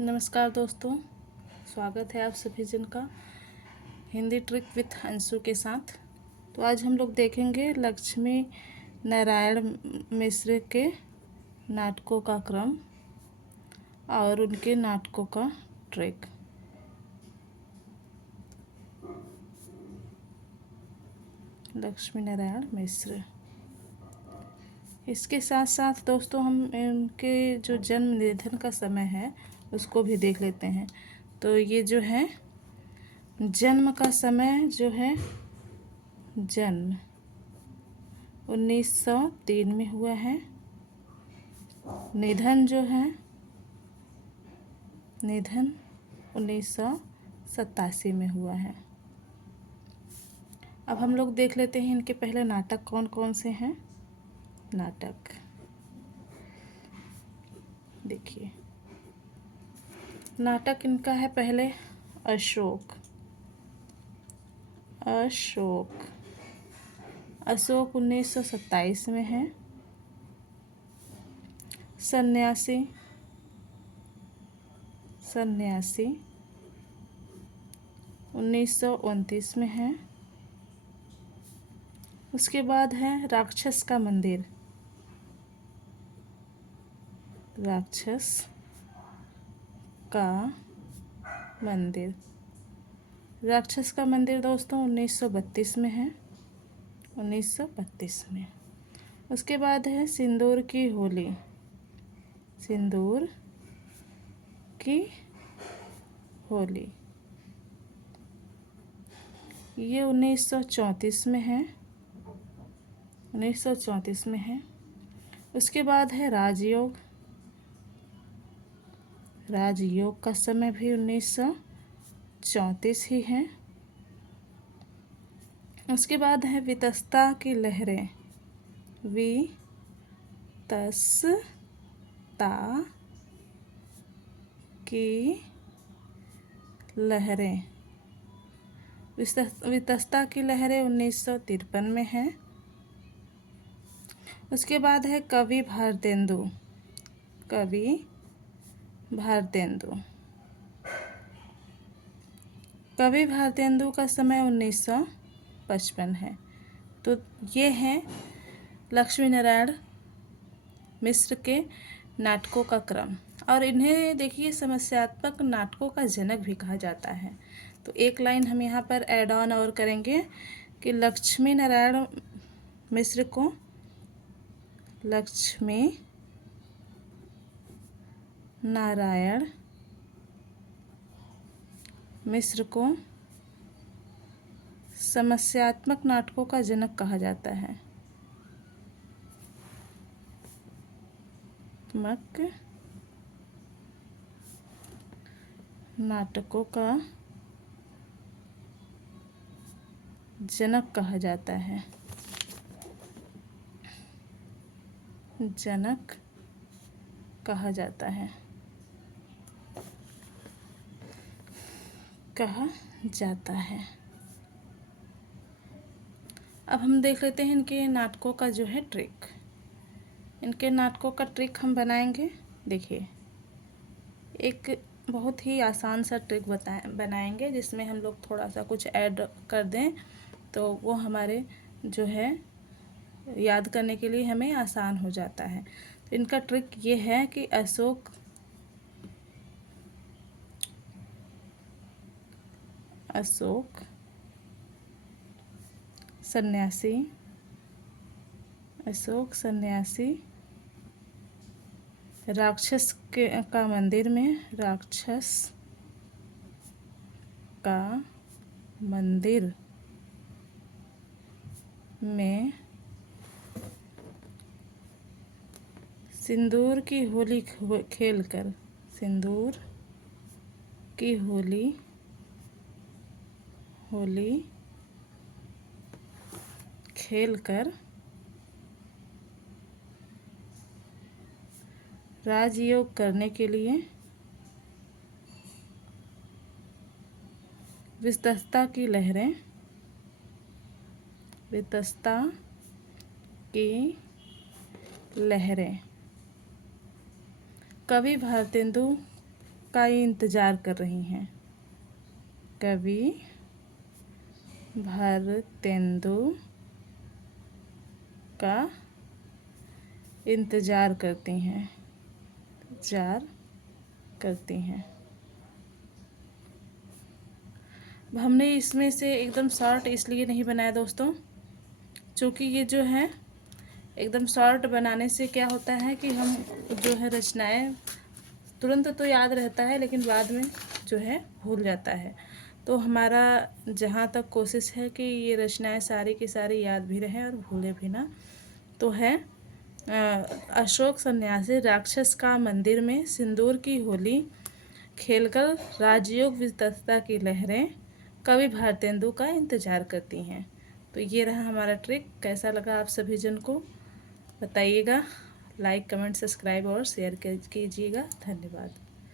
नमस्कार दोस्तों, स्वागत है आप सभी जन का हिंदी ट्रिक विथ अंशु के साथ। तो आज हम लोग देखेंगे लक्ष्मी नारायण मिश्र के नाटकों का क्रम और उनके नाटकों का ट्रिक। लक्ष्मी नारायण मिश्र। इसके साथ साथ दोस्तों हम इनके जो जन्म निधन का समय है उसको भी देख लेते हैं। तो ये जो है जन्म का समय जो है, जन्म 1903 में हुआ है। निधन जो है, निधन 1987 में हुआ है। अब हम लोग देख लेते हैं इनके पहले नाटक कौन कौन से हैं। नाटक देखिए, नाटक इनका है पहले अशोक। अशोक 1927 में है। सन्यासी 1929 में है। उसके बाद है राक्षस का मंदिर। राक्षस का मंदिर। राक्षस का मंदिर दोस्तों 1932 में है। 1932 में। उसके बाद है सिंदूर की होली। सिंदूर की होली ये 1934 में है। 1934 में है। उसके बाद है राजयोग। राजयोग का समय भी 1934 ही है। उसके बाद है वितस्ता की लहरें। वितस्ता की लहरें। वितस्ता की लहरें 1953 में है। उसके बाद है कवि भारतेंदु। कवि भारतेंदु। कवि भारतेंदु का समय 1955 है। तो ये हैं लक्ष्मी नारायण मिश्र के नाटकों का क्रम। और इन्हें देखिए समस्यात्मक नाटकों का जनक भी कहा जाता है। तो एक लाइन हम यहाँ पर ऐड ऑन और करेंगे कि लक्ष्मी नारायण मिश्र को लक्ष्मी नारायण मिश्र को समस्यात्मक नाटकों का जनक कहा जाता है। नाटकों का जनक कहा जाता है। जनक कहा जाता है। कहा जाता है। अब हम देख लेते हैं इनके नाटकों का जो है ट्रिक। इनके नाटकों का ट्रिक हम बनाएंगे। देखिए, एक बहुत ही आसान सा ट्रिक बनाएंगे जिसमें हम लोग थोड़ा सा कुछ ऐड कर दें तो वो हमारे जो है याद करने के लिए हमें आसान हो जाता है। तो इनका ट्रिक ये है कि अशोक सन्यासी। अशोक सन्यासी राक्षस का मंदिर में। राक्षस का मंदिर में सिंदूर की होली खेलकर। सिंदूर की होली खेलकर राजयोग करने के लिए वितस्ता की लहरें। वितस्ता की लहरें। कवि भारतेंदु का इंतज़ार कर रही हैं। कवि भारतेंदु का इंतज़ार करती हैं, इंतज़ार करती हैं। हमने इसमें से एकदम शॉर्ट इसलिए नहीं बनाया दोस्तों, क्योंकि ये जो है एकदम शॉर्ट बनाने से क्या होता है कि हम जो है रचनाएं तुरंत तो याद रहता है, लेकिन बाद में जो है भूल जाता है। तो हमारा जहाँ तक कोशिश है कि ये रचनाएं सारी की सारी याद भी रहें और भूले भी ना। तो है अशोक सन्यासी राक्षस का मंदिर में सिंदूर की होली खेलकर राजयोग वितथता की लहरें कवि भारतेंदु का इंतज़ार करती हैं। तो ये रहा हमारा ट्रिक। कैसा लगा आप सभी जन को बताइएगा। लाइक, कमेंट, सब्सक्राइब और शेयर कीजिएगा। धन्यवाद।